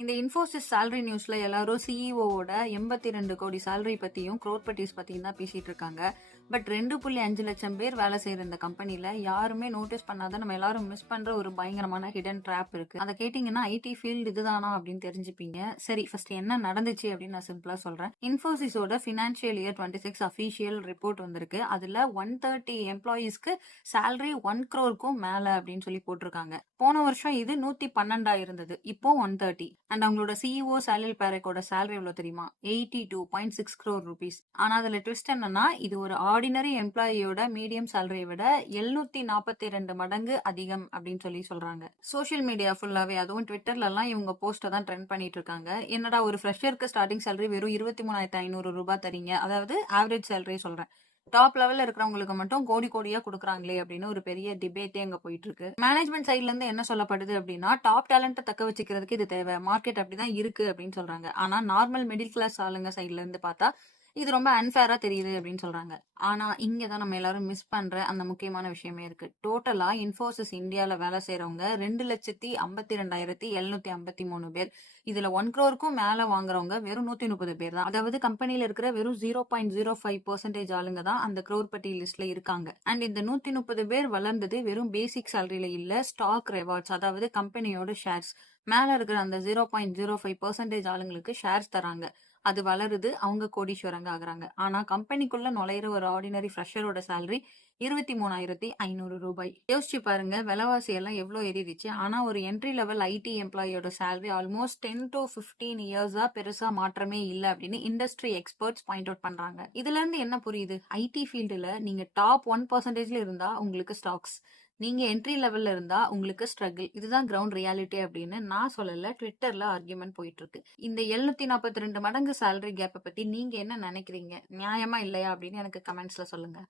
இந்த இன்ஃபோசிஸ் சேலரி நியூஸ்ல எல்லாரும் சிஇஓவோட 82 கோடி சேலரி பத்தியும் க்ரோர்பட்டிஸ் பத்தியும் தான் பேசிட்டு இருக்காங்க. பட் 2.5 லட்சம் பேர் வேலை செய்யற இந்த கம்பெனில யாருமே நோட்டீஸ் பண்ணாத நம்ம எல்லாரும் மிஸ் பண்ற ஒரு பயங்கரமான ஹிடன் ட்ராப் இருக்கு. அதை கேட்டீங்கன்னா ஐடி ஃபீல்டு இதுதானா அப்படின்னு தெரிஞ்சுப்பீங்க. சரி, ஃபர்ஸ்ட் என்ன நடந்துச்சு அப்படின்னு நான் சிம்பிளா சொல்றேன். இன்ஃபோசிஸோட ஃபினான்ஷியல் இயர் 26 அஃபீஷியல் ரிப்போர்ட் வந்திருக்கு. அதுல 130 எம்ப்ளாயீஸ்க்கு சேலரி 1 crore மேல அப்படின்னு சொல்லி போட்டிருக்காங்க. போன வருஷம் இது 112 இருந்தது, இப்போ 130. அண்ட் அவங்களோட சிஇஓ சாலில் பேரக்கோட சேலரி எவ்வளவு தெரியுமா? 82.6 crore rupees. ஆனா அதுல ட்விஸ்ட் என்னன்னா, இது ஒரு ஆர்டினரி எம்ப்ளாயியோட மீடியம் சேலரியை விட 742 மடங்கு அதிகம் அப்படின்னு சொல்லி சொல்றாங்க. சோஷியல் மீடியா ஃபுல்லாவே, அதுவும் ட்விட்டர்ல எல்லாம் இவங்க போஸ்ட தான் ட்ரெண்ட் பண்ணிட்டு இருக்காங்க. என்னடா ஒரு ஃப்ரெஷருக்கு ஸ்டார்டிங் சேலரி வெறும் 23,500 ரூபாய் தரீங்க, அதாவது ஆவரேஜ் சேலரி சொல்றேன், டாப் லெவல்ல இருக்கிறவங்களுக்கு மட்டும் கோடி கோடியா கொடுக்குறாங்களே அப்படின்னு ஒரு பெரிய டிபேட்டே அங்க போயிட்டு இருக்கு. மேனேஜ்மெண்ட் சைட்ல இருந்து என்ன சொல்லப்படுது அப்படின்னா, டாப் டேலண்ட்டை தக்க வச்சுக்கிறதுக்கு இது தேவை, மார்க்கெட் அப்படிதான் இருக்கு அப்படின்னு சொல்றாங்க. ஆனா நார்மல் மிடில் கிளாஸ் ஆளுங்க சைட்ல இருந்து பார்த்தா இது ரொம்ப அன்ஃபேரா தெரியுது அப்படின்னு சொல்றாங்க. ஆனா இங்கதான் நம்ம எல்லாரும் மிஸ் பண்ற அந்த முக்கியமான விஷயமே இருக்கு. டோட்டலா இன்ஃபோசிஸ் இந்தியால வேலை செய்யறவங்க 2,52,753 பேர். இதுல 1 crore மேல வாங்குறவங்க வெறும் 130 பேர் தான். அதாவது கம்பெனில இருக்கிற வெறும் 0.05% ஆளுங்க தான் அந்த க்ரோர்பட்டி லிஸ்ட்ல இருக்காங்க. அண்ட் இந்த 130 பேர் வளர்ந்தது வெறும் பேசிக் சேலரியில இல்ல, ஸ்டாக் ரிவார்ட்ஸ், அதாவது கம்பெனியோட ஷேர்ஸ். மேல இருக்கிற அந்த 0.05% ஆளுங்களுக்கு ஷேர்ஸ் தராங்க, அது வளருது, அவங்க கோடீஸ்வரங்க ஆகுறாங்க. ஆனா கம்பெனிக்குள்ள நுழையிற ஒரு ஆர்டினரி ஃப்ரெஷரோட சேலரி 23,500 ரூபாய். யோசிச்சு பாருங்க, விலைவாசி எல்லாம் எவ்வளவு ஏறிடுச்சு. ஆனா ஒரு என்ட்ரி லெவல் ஐடி எம்ப்ளாயோட சேலரி ஆல்மோஸ்ட் 10 to 15 இயர்ஸா பெருசா மாற்றமே இல்லை அப்படின்னு இண்டஸ்ட்ரி எக்ஸ்பர்ட்ஸ் பாயிண்ட் அவுட் பண்றாங்க. இதுல இருந்து என்ன புரியுது? ஐடி ஃபீல்டுல நீங்க டாப் 1%ல இருந்தா உங்களுக்கு ஸ்டாக்ஸ், நீங்க என்ட்ரி லெவல்ல இருந்தா உங்களுக்கு ஸ்ட்ரகிள். இதுதான் கிரவுண்ட் ரியாலிட்டி அப்படின்னு நான் சொல்லல, ட்விட்டர்ல ஆர்கியூமெண்ட் போயிட்டு இருக்கு. இந்த 742 மடங்கு சேலரி கேப்பை பத்தி நீங்க என்ன நினைக்கிறீங்க? நியாயமா இல்லையா அப்படின்னு எனக்கு கமெண்ட்ஸ்ல சொல்லுங்க.